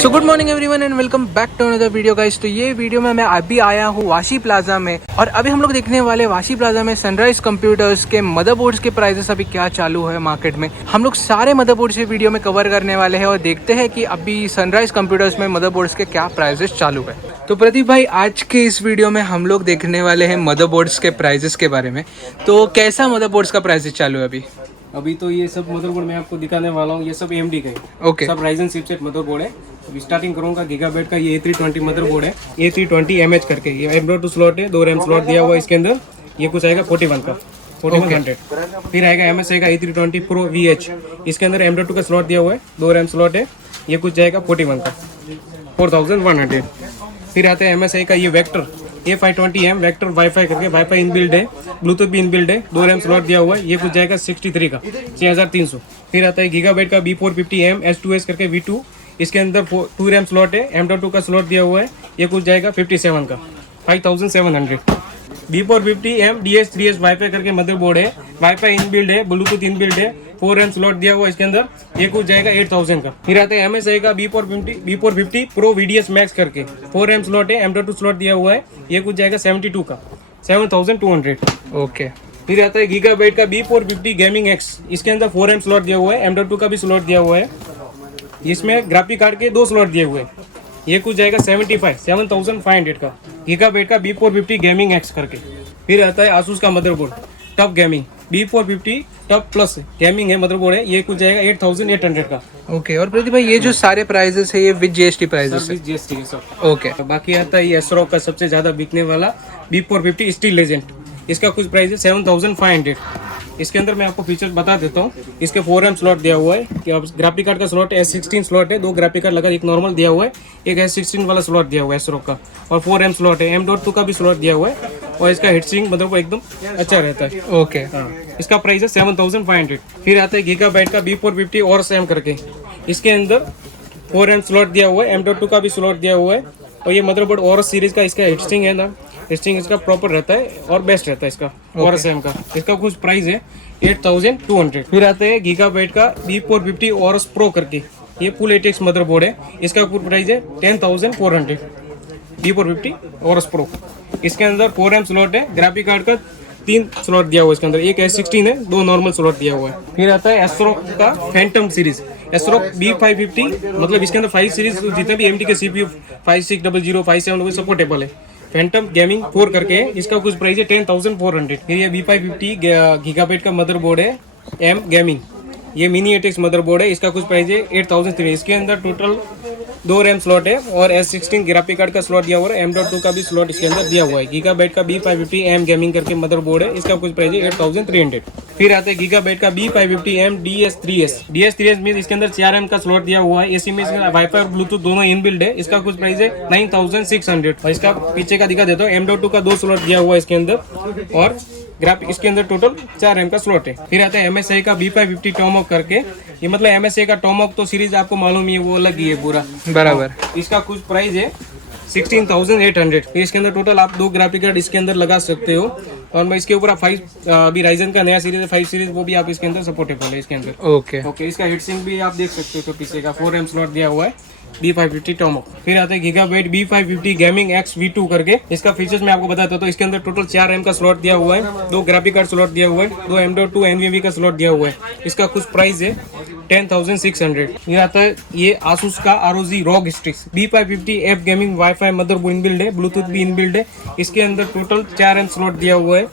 So good morning everyone and welcome back to another video guys. तो ये video में मैं अभी आया हूँ वाशी प्लाजा में और अभी हम लोग देखने वाले वाशी प्लाजा में सनराइज कंप्यूटर्स के मदरबोर्ड्स के प्राइसेस अभी क्या चालू है मार्केट में। हम लोग सारे मदरबोर्ड्स ये वीडियो में कवर करने वाले हैं और देखते हैं कि अभी सनराइज कंप्यूटर्स में मदरबोर्ड्स के क्या प्राइसेस चालू है। तो प्रदीप भाई, आज के इस वीडियो में हम लोग देखने वाले हैं मदरबोर्ड्स के प्राइसेस के बारे में। तो कैसा मदरबोर्ड्स का प्राइसेस चालू है अभी तो ये सब मदरबोर्ड मैं आपको दिखाने वाला हूँ। ये सब AMD का है। ओके। सब राइजन चिपसेट मदरबोर्ड है। अभी स्टार्टिंग करूँगा गीगाबाइट का। ये A320 मदरबोर्ड है। A320 MH करके ये M.2 स्लॉट है, 2 रैम स्लॉट दिया हुआ है इसके अंदर। ये कुछ आएगा 41 का 4100। फिर आएगा MSI का A320 Pro VH। इसके अंदर M.2 का स्लॉट दिया हुआ है, 2 रैम स्लॉट है। ये कुछ जाएगा 41 का 4100। फिर आता है MSI का ये वेक्टर A520M वेक्टर वाईफाई करके, वाईफाई इनबिल्ड है, ब्लूटूथ भी इनबिल्ड है, 2 रैम स्लॉट दिया हुआ है। ये कुछ जाएगा 63 का 6300। फिर आता है गीगाबाइट का B450M S2S करके V2। इसके अंदर 2 रैम स्लॉट है, M.2 का स्लॉट दिया हुआ है। ये कुछ जाएगा 57 का 5700। B450M DS3S वाईफाई करके मदरबोर्ड है, वाईफाई इनबिल्ड है, ब्लूटूथ इनबिल्ड है, 4 रैम स्लॉट दिया हुआ है इसके अंदर। ये कुछ जाएगा 8000 का। फिर आते हैं MSI का B450 Pro VDS Max करके, 4 रैम स्लॉट है, M.2 स्लॉट दिया हुआ है। ये कुछ जाएगा 72 का 7200। ओके। फिर आता है गीगाबाइट का B450 गेमिंग X। इसके अंदर 4 रैम स्लॉट दिया हुआ है, M.2 का भी स्लॉट दिया हुआ है। इसमें ग्राफिक कार्ड के 2 स्लॉट दिए हुए हैं। ये कुछ जाएगा 7500 का गीगाबाइट का B450 गेमिंग X करके। फिर आता है आसूस का motherboard TUF gaming B450 tough plus gaming है मदरबोर्ड है। ये कुछ जाएगा 8800 का। ओके। और प्रदीप भाई, ये जो सारे प्राइजेस है ये विद GST प्राइजेस है? GST है सब। ओके। बाकी आता है एसरॉक का सबसे ज्यादा बिकने वाला B450 स्टील लेजेंड। इसका कुछ प्राइस है 7500। इसके अंदर मैं आपको फीचर्स बता देता हूँ। इसके 4 रैम स्लॉट दिया हुआ है कि अब ग्राफिक कार्ड का स्लॉट S16 स्लॉट है, 2 ग्राफिक कार्ड लगा, एक नॉर्मल दिया हुआ है, एक S16 वाला स्लॉट दिया हुआ है एसरॉक का, और 4 रैम स्लॉट है, M.2 का भी स्लॉट दिया हुआ है। और इसका हिटसिंग मतलब एकदम अच्छा रहता है। ओके। इसका प्राइस है 7500। फिर आता है गीगाबाइट का B450 और सेम करके। इसके अंदर 4 रैम स्लॉट दिया हुआ है, M.2 का भी स्लॉट दिया हुआ है। और ये मदरबोर्ड और सीरीज का इसका हिटसिंग है ना, हिटसिंग इसका प्रॉपर रहता है और बेस्ट रहता है इसका और सेम का। इसका कुछ प्राइस है 8200। फिर आते हैं गीगाबाइट का B450 और प्रो करके, ये फुल ATX मदरबोर्ड है। इसका कुछ प्राइस है 10400 B450 और प्रो। इसके अंदर 4 रैम स्लॉट है, ग्राफिक कार्ड का 3 स्लॉट दिया हुआ है इसके अंदर, एक S16 है, 2 नॉर्मल स्लॉट दिया हुआ है। फिर आता है एसरॉक का फैंटम सीरीज, एसरॉक B550, मतलब इसके अंदर 5 सीरीज जितने भी AMD के CPU 5600 57 सपोर्टेबल है। फैंटम गेमिंग 4 करके है। इसका कुछ प्राइस है 10400। फिर ये B550 गीगाबाइट का मदरबोर्ड है M गेमिंग, ये मिनी ATX मदरबोर्ड है। इसका कुछ प्राइस है 8003। इसके अंदर टोटल 2 रैम स्लॉट है और S16 ग्राफिक कार्ड का स्लॉट दिया हुआ है, M.2 का भी स्लॉट इसके अंदर दिया हुआ है। गीगाबाइट का B550 M गेमिंग करके मदरबोर्ड है। इसका कुछ प्राइस है 8300। फिर आते हैं गीगाबाइट का B550 M DS3S में इसके अंदर 4 रैम का स्लॉट दिया हुआ है। AC में वाईफाई और ब्लूटूथ दोनों इनबिल्ड है। इसका कुछ प्राइस है 9600। और इसका पीछे का दिखा देता हूँ, M.2 का 2 स्लॉट दिया हुआ है इसके अंदर और इसके अंदर टोटल 4 रैम का स्लॉट है। फिर आता है MSI का B550 टॉमॉक करके, ये मतलब MSI का टॉमॉक तो सीरीज आपको मालूम ही है, वो अलग ही है पूरा बराबर। इसका कुछ प्राइस है 16800। इसके अंदर टोटल आप 2 ग्राफिक कार्ड इसके अंदर लगा सकते हो। और मैं इसके ऊपर 5 अभी राइजन का नया सीरीज है 5 सीरीज, वो भी आप इसके अंदर सपोर्टेबल है इसके अंदर। ओके। इसका हिटसिंग भी आप देख सकते हो, तो पीछे का 4 रैम स्लॉट दिया हुआ है B550 टॉमॉक। फिर आता है gigabyte B550 gaming X V2 करके। इसका फीचर्स मैं आपको बताता हूँ। तो इसके अंदर टोटल 4 रैम का स्लॉट दिया हुआ है, 2 ग्राफिक कार्ड स्लॉट दिया हुआ है, 2 M.2 NVMe का स्लॉट दिया हुआ है। इसका कुछ प्राइस है 10600। ये आता है ये आसूस का ROG ROG sticks B550 F gaming wifi motherboard inbuilt है, ब्लूटूथ भी इनबिल्ड है। इसके अंदर टोटल 4 रैम स्लॉट दिया हुआ है,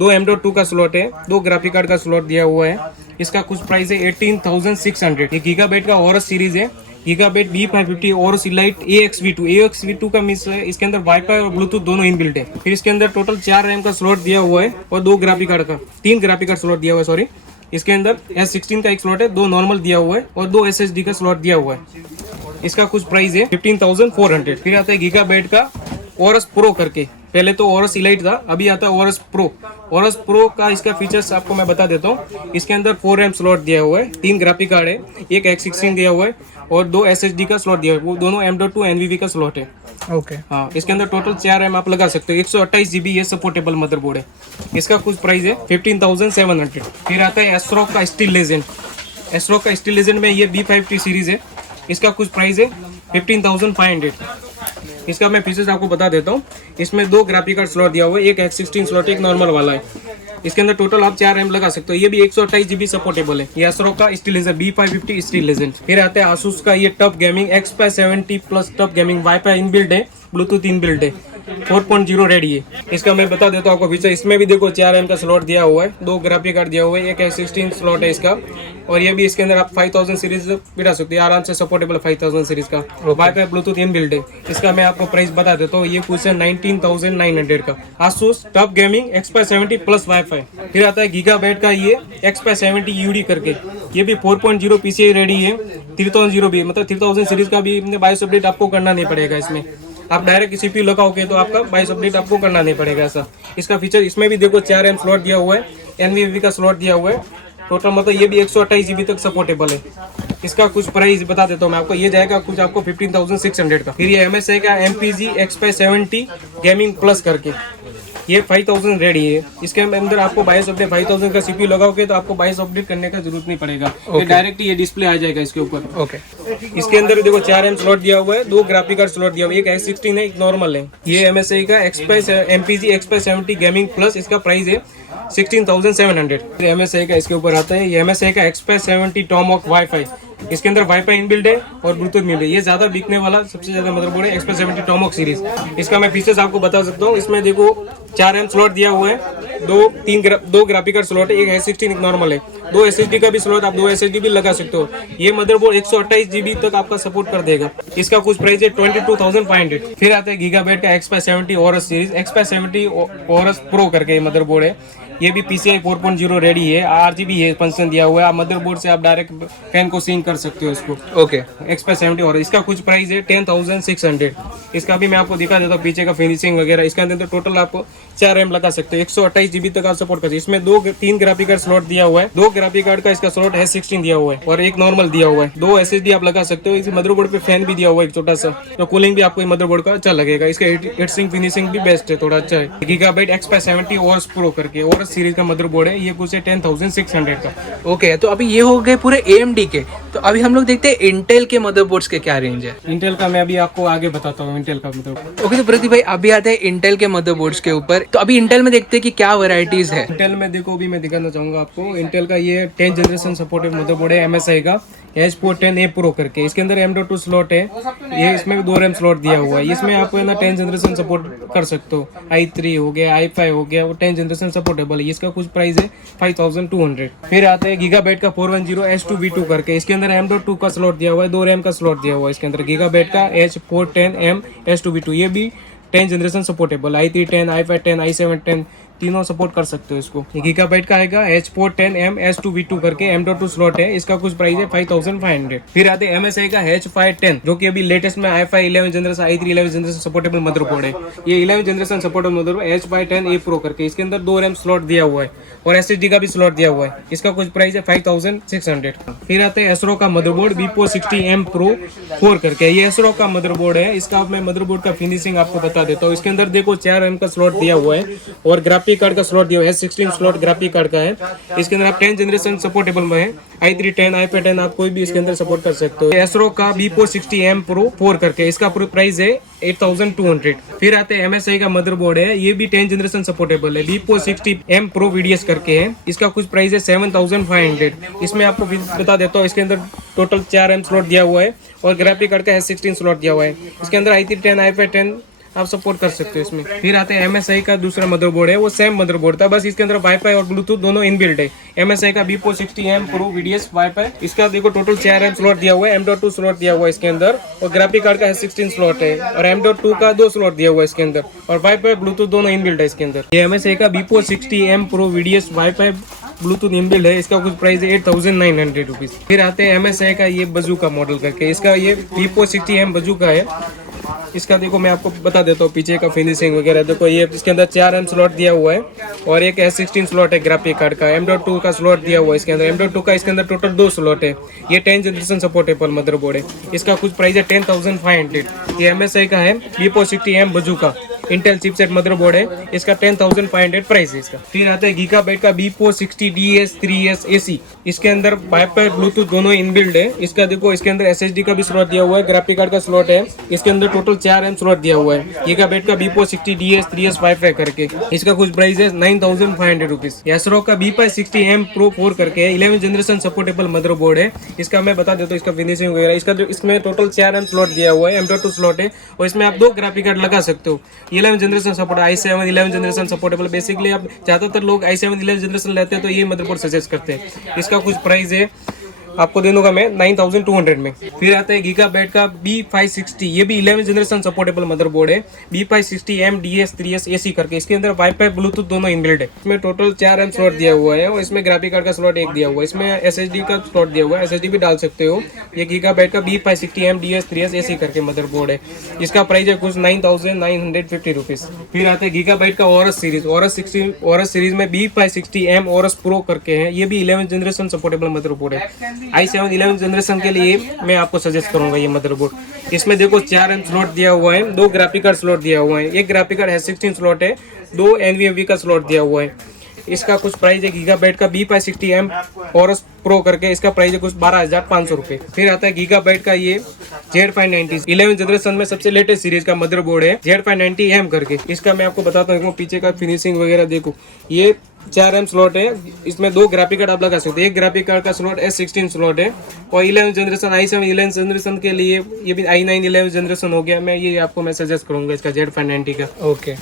2 M.2 का स्लॉट है, 2 ग्राफिक कार्ड का स्लॉट दिया हुआ है। इसका कुछ प्राइस है 18600। ये गीगाबाइट का और सीरीज है, गीगाबाइट B550 और इलाइट AXV2 का मिस है। इसके अंदर वाईफाई और ब्लूटूथ दोनों इनबिल्ट है। फिर इसके अंदर टोटल 4 रैम का स्लॉट दिया हुआ है और 3 ग्राफिक कार्ड स्लॉट दिया हुआ है, सॉरी। इसके अंदर S16 का एक स्लॉट है, 2 नॉर्मल दिया हुआ है और 2 SSD का स्लॉट दिया हुआ है। इसका कुछ प्राइस है 15400। फिर आता है गीगाबाइट का ओरस प्रो करके, पहले तो ओरस इलाइट था, अभी आता है ओरस प्रो। ओरस प्रो का इसका फीचर्स आपको मैं बता देता हूँ। इसके अंदर 4 रैम स्लॉट दिया हुआ है, 3 ग्राफिक कार्ड है, एक X16 दिया हुआ है और 2 SSD का स्लॉट दिया हुआ है, वो दोनों M.2 NVMe का स्लॉट है। ओके। हाँ, इसके अंदर टोटल 4 रैम आप लगा सकते हो, 128 GB ये सपोर्टेबल मदरबोर्ड है। इसका कुछ प्राइस है 15700। फिर आता है एसरॉक का स्टील लेजेंड। एसरॉक का स्टील लेजेंड में ये B550 सीरीज है। इसका कुछ प्राइस है 15,500। इसका मैं फीचर्स आपको बता देता हूँ। इसमें 2 ग्राफिक कार्ड स्लॉट दिया हुआ है, एक X16 स्लॉट, एक नॉर्मल वाला है। इसके अंदर टोटल आप 4 रैम लगा सकते हो। ये भी 128 GB सपोर्टेबल है। ये एसरो का steel legend B550 steel legend. फिर आते हैं आसूस का ये TUF gaming X570 plus TUF gaming, wifi inbuilt है, ब्लूटूथ इनबिल्ट है, 4.0 रेडी है। इसका मैं बता देता हूँ आपको फीचर। इसमें भी देखो 4 रैम का स्लॉट दिया हुआ है, 2 ग्राफिक कार्ड दिया हुआ है, एक X16 स्लॉट है इसका। और ये भी इसके अंदर आप 5000 सीरीज बिठा सकते हो, आराम से सपोर्टेबल 5000 सीरीज का। वाईफाई ब्लूटूथ इनबिल्ट है। इसका मैं आपको प्राइस बता देता हूँ। ये कुछ है 19,900 का Asus TUF gaming X570 plus wifi. फिर आता है गीगाबाइट का ये X570 UD करके, ये भी 4.0 PCI रेडी है, 3000 भी, मतलब 3000 सीरीज का भी बायोस अपडेट आपको करना नहीं पड़ेगा। इसमें आप डायरेक्ट CPU लगाओगे तो आपका बायोस अपडेट आपको करना नहीं पड़ेगा ऐसा। इसका फीचर इसमें भी देखो 4 रैम स्लॉट दिया हुआ है, NVMe का स्लॉट दिया हुआ है टोटल, मतलब ये भी 128 GB तक सपोर्टेबल है। इसका कुछ प्राइस बता देता हूँ मैं आपको। ये जाएगा कुछ आपको 15,600 का। फिर ये MSI का MPG X570 गेमिंग प्लस करके, ये 5000 रेडी है। इसके अंदर आपको बायोस अपडेट 5000 का CPU लगाओगे तो आपको बायोस अपडेट करने का जरूरत नहीं पड़ेगा। ये डायरेक्ट ये डिस्प्ले आ जाएगा इसके ऊपर। ओके। इसके अंदर देखो 4 रैम स्लॉट दिया हुआ है, 2 ग्राफिक कार्ड स्लॉट दिया हुआ है, एक X16 है, एक नॉर्मल है। ये MSI का MPG X570 गेमिंग प्लस, इसका प्राइस है 16,700। MSI का इसके ऊपर आता है, ये MSI का X570 टॉमहॉक वाईफाई। इसके अंदर वाईफाई इनबिल्ट है और ब्लूटूथ मिल है। ये ज्यादा बिकने वाला सबसे ज्यादा मदरबोर्ड है X570 टॉमहॉक सीरीज। इसका मैं फीचर्स आपको बता सकता हूँ। इसमें देखो 4 रैम स्लॉट दिया हुआ है, 2 ग्राफिक कार्ड स्लॉट है, एक X16 एक नॉर्मल है, 2 SSD का भी स्लॉट, आप 2 SSD भी लगा सकते हो। ये मदरबोर्ड 128 GB तक आपका सपोर्ट कर देगा। इसका कुछ प्राइस है 22,500। फिर आता है गीगाबाइट का X570 औरस सीरीज, X570 औरस प्रो करके मदरबोर्ड है। ये भी PCI 4.0 रेडी है, RGB है, फंक्शन दिया हुआ है। आप मदरबोर्ड से आप डायरेक्ट फैन को सिंक कर सकते हो इसको। ओके। X570 और इसका कुछ प्राइस है 10,600। इसका भी मैं आपको दिखा देता हूँ पीछे का फिनिशिंग वगैरह। इसके अंदर टोटल आपको 4 रैम लगा सकते हो, 128 GB तक आप सपोर्ट कर सकते हो। इसमें 3 ग्राफिक कार्ड स्लॉट दिया हुआ है, 2 ग्राफिक कार्ड का इसका स्लॉट है 16 दिया हुआ है और एक नॉर्मल दिया हुआ है, 2 SSD आप लगा सकते हो। इस मदरबोर्ड पे फैन भी दिया हुआ है एक छोटा सा, तो कूलिंग भी आपको मदरबोर्ड का अच्छा लगेगा। इसका हीटसिंक फिनिशिंग भी बेस्ट है, थोड़ा अच्छा है। गीगाबाइट X570 औरस प्रो करके औरस सीरीज का मदरबोर्ड है, ये कुछ है 10,600 का। ओके, तो अभी ये हो गए पूरे AMD के। तो अभी हम लोग देखते हैं इंटेल के मदरबोर्ड्स के क्या रेंज है। इंटेल का मैं अभी आपको आगे बताता हूँ। इंटेल का मतलब ओके, तो प्रदीप भाई अभी आते हैं इंटेल के मदरबोर्ड्स के ऊपर। तो अभी इंटेल में देखते हैं कि क्या वैरायटीज है। इंटेल में देखो अभी मैं दिखाना चाहूंगा आपको। इंटेल का ये 10th जनरेशन सपोर्टेड मदरबोर्ड है, MSI का H410A Pro करके। इसके अंदर M.2 स्लॉट है, ये इसमें भी 2 रैम स्लॉट दिया हुआ है। इसमें आप ना 10th जनरेशन सपोर्ट कर सकते हो, i3 हो गया, i5 हो गया, वो 10th जनरेशन सपोर्टेबल है। इसका कुछ प्राइस है 5,200। फिर आते हैं गीगाबाइट का 410 H2V2 करके। इसके अंदर M.2 का स्लॉट दिया हुआ है, 2 रैम का स्लॉट दिया हुआ है। इसके अंदर गीगाबाइट का H410M H2V2, ये भी 10th generation supportable, i3 10, i5 10, i7 10 तीनों सपोर्ट कर सकते हो इसको। गीगाबाइट का आएगा H410M H2V2 करके, M.2 स्लॉट है। इसका कुछ प्राइस है 5,500। फिर आते हैं MSI का H510, जो कि अभी लेटेस्ट में i5 11 generation, i3 11 generation supportable motherboard है। ये 11 generation supportable motherboard H510A Pro करके। इसके अंदर 2 रैम स्लॉट दिया हुआ है और SSD का भी स्लॉट दिया हुआ है। इसका कुछ प्राइस है 5,600। फिर आते हैं एसरो का मदरबोर्ड V460M Pro 4 करके। ये एसरो का मदरबोर्ड है। इसका मैं मदरबोर्ड का फिनिशिंग आपको बता देता हूँ। इसके अंदर देखो 4 रैम का स्लॉट दिया हुआ है और ग्राफिक कार्ड का स्लॉट दिया हुआ है, 16 स्लॉट ग्राफिक कार्ड का है। इसके अंदर आप 10th जनरेशन सपोर्टेबल में है, i3 10, i5 10 आप कोई भी इसके अंदर सपोर्ट कर सकते हो। एसरो का V460M Pro 4 करके, इसका प्राइस है 8,200। फिर आते हैं MSI का मदरबोर्ड है, ये भी 10th जनरेशन सपोर्टेबल है, V460M Pro VDS करके है। इसका कुछ प्राइस है 7,500। इसमें आपको बता देता हूँ, इसके अंदर टोटल 4 रैम स्लॉट दिया हुआ है और ग्राफिक कार्ड का है 16 स्लॉट दिया हुआ है। इसके अंदर i3 10, i5 10 आप सपोर्ट कर सकते हो इसमें। फिर आते हैं MSI का दूसरा मदरबोर्ड है, वो सेम मदरबोर्ड था, बस इसके अंदर वाईफाई और ब्लूटूथ दोनों इनबिल्ट है। MSI का V460M Pro VDS वाईफाई। इसका देखो टोटल 4 रैम स्लॉट दिया हुआ है, M.2 स्लॉट दिया हुआ है इसके अंदर और ग्राफिक कार्ड का है 16 स्लॉट है और M.2 का 2 स्लॉट दिया हुआ है इसके अंदर और वाईफाई ब्लूटूथ दोनों इनबिल्ट है इसके अंदर। ये MSI का V460M Pro VDS wifi Bluetooth inbuilt है। इसका कुछ प्राइस है 8,900 रुपीज। फिर आते हैं MSI का ये बजूका मॉडल करके। इसका ये V460M बजूका है, इसका देखो मैं आपको बता देता हूँ पीछे का फिनिशिंग वगैरह। देखो ये इसके अंदर 4M स्लॉट दिया हुआ है और एक S16 स्लॉट है ग्राफिक कार्ड का। M.2 का स्लॉट दिया हुआ है इसके अंदर। M.2 का इसके अंदर टोटल 2 स्लॉट है। ये 10 जनरेशन सपोर्टेबल मदरबोर्ड है। इसका कुछ प्राइस है 10,500। ये MSI का है B460M बजूका इंटेल चिपसेट मदरबोर्ड है। इसका 10,500 प्राइस है इसका। फिर आता है गीगाबाइट का B460DS 3S AC। इसके अंदर वाईफाई ब्लूटूथ दोनों इनबिल्ड है। इसका देखो इसके अंदर SSD का भी स्लॉट दिया हुआ है, ग्राफिक कार्ड का स्लॉट है। इसके अंदर टोटल 4M स्लॉट दिया हुआ है। गीगाबाइट का B460DS 3S वाईफाई करके। इसका कुछ प्राइस है 9,500 रुपीज। एसरो का B560M Pro 4 करके 11 जनरेशन सपोर्टेबल मदरबोर्ड है। इसका मैं बता देता हूँ इसका फिनिशिंग वगैरह। इसका जो इसमें टोटल 4M स्लॉट दिया हुआ है, M.2 स्लॉट है और इसमें आप 2 ग्राफिक कार्ड लगा सकते हो। 11 generation support i7 11 generation supportable. Basically अब ज्यादातर लोग i7 11 जनरेशन लेते हैं तो ये मदरबोर्ड सजेस्ट करते हैं। इसका कुछ प्राइस है आपको दे दूंगा मैं 9,200 में। फिर आता है गीगाबाइट का B560। ये भी 11 जनरेशन सपोर्टेबल मदरबोर्ड है। B560M DS 3S AC करके। इसके अंदर वाईफाई ब्लूटूथ दोनों इनबिल्ट है। इसमें टोटल 4M स्लॉट दिया हुआ है और इसमें ग्राफिक कार्ड का स्लॉट एक दिया हुआ है। इसमें SSD का स्लॉट दिया हुआ है, SSD भी डाल सकते हो। ये गीगाबाइट का B560M DS 3S AC करके मदरबोर्ड है। इसका प्राइस है कुछ 9,950 रुपीज। फिर आता है गीगाबाइट का ORUS सीरीज। ORUS सीरीज में B560M ORUS Pro करके है। ये भी 11 जनरेशन सपोर्टेबल मदरबोर्ड है। i7 11 जनरेशन के लिए मैं आपको सजेस्ट करूंगा ये मदरबोर्ड। इसमें देखो 4M स्लॉट दिया हुआ है, 2 ग्राफिक कार्ड स्लॉट दिया हुआ है। एक ग्राफिक कार्ड S16 स्लॉट है, 2 NVMe का स्लॉट दिया हुआ है। इसका कुछ प्राइस है गीगाबाइट का B560M ORUS Pro करके। इसका प्राइस है कुछ 12,500 रुपए। फिर आता है गीगाबाइट का ये Z590 11 जनरेशन में सबसे लेटेस्ट सीरीज का मदरबोर्ड है, Z590M करके। इसका मैं आपको बताता हूँ पीछे का फिनिशिंग वगैरह देखो। ये 4M स्लॉट है। इसमें 2 ग्राफिक कार्ड आप लगा सकते हो। एक ग्राफिक कार्ड का स्लॉट S16 स्लॉट है और 11 जनरेशन i7 11 जनरेशन के लिए ये भी i9 11 जनरेशन हो गया। मैं ये आपको मैं सजेस्ट करूंगा इसका Z590 का। ओके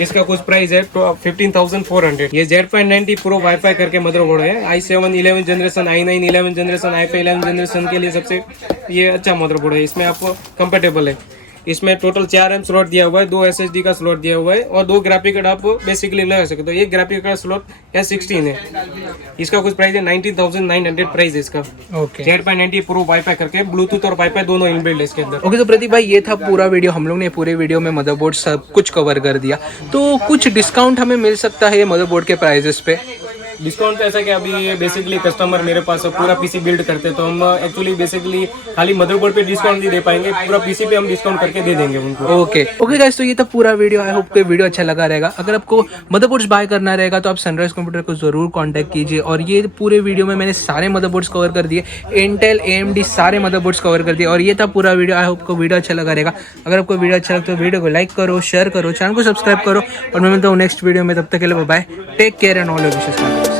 इसका कुछ प्राइस है 15,400। ये Z590 Pro वाईफाई करके मदरबोर्ड है। i7 11 generation i9 11 generation i5 11 generation के लिए सबसे ये अच्छा मदरबोर्ड है। इसमें आपको कंफर्टेबल है। इसमें टोटल 4M स्लॉट दिया हुआ है, 2 SSD का स्लॉट दिया हुआ है और 2 ग्राफिक कार्ड आप बेसिकली लगा सकते हो। एक ग्राफिक कार्ड स्लॉट S16 है। इसका कुछ प्राइस है 19,900 प्राइस है इसका। ओके Z590 Pro वाईफाई करके ब्लूटूथ और वाईफाई दोनों इनबिल्ट है इसके अंदर। ओके तो प्रदीप भाई ये था पूरा वीडियो। हम लोग ने पूरे वीडियो में मदरबोर्ड सब कुछ कवर कर दिया। तो कुछ डिस्काउंट हमें मिल सकता है मदरबोर्ड के प्राइजेस पे? डिस्काउंट तो ऐसा कि अभी ये बेसिकली कस्टमर मेरे पास पूरा पीसी बिल्ड करते हैं तो हम एक्चुअली बेसिकली खाली मदरबोर्ड पे डिस्काउंट नहीं दे पाएंगे, पूरा पीसी पे हम डिस्काउंट करके दे देंगे उनको। ओके गाइस, तो ये था पूरा वीडियो। आई होप कि वीडियो अच्छा लगा रहेगा। अगर आपको मदरबोर्ड्स बाय करना रहेगा तो आप सनराइज कंप्यूटर को जरूर कांटेक्ट कीजिए। और ये पूरे वीडियो में मैंने सारे मदरबोर्ड्स कवर कर दिए, इंटेल AMD सारे मदरबोर्ड्स कवर कर दिए। और ये था पूरा वीडियो। आई होप को वीडियो अच्छा लगा रहेगा। अगर आपको वीडियो अच्छा लगता है तो वीडियो को लाइक करो, शेयर करो, चैनल को सब्सक्राइब करो और मैं मिलता हूँ नेक्स्ट वीडियो में। तब तक के लिए bye, take care and all your wishes.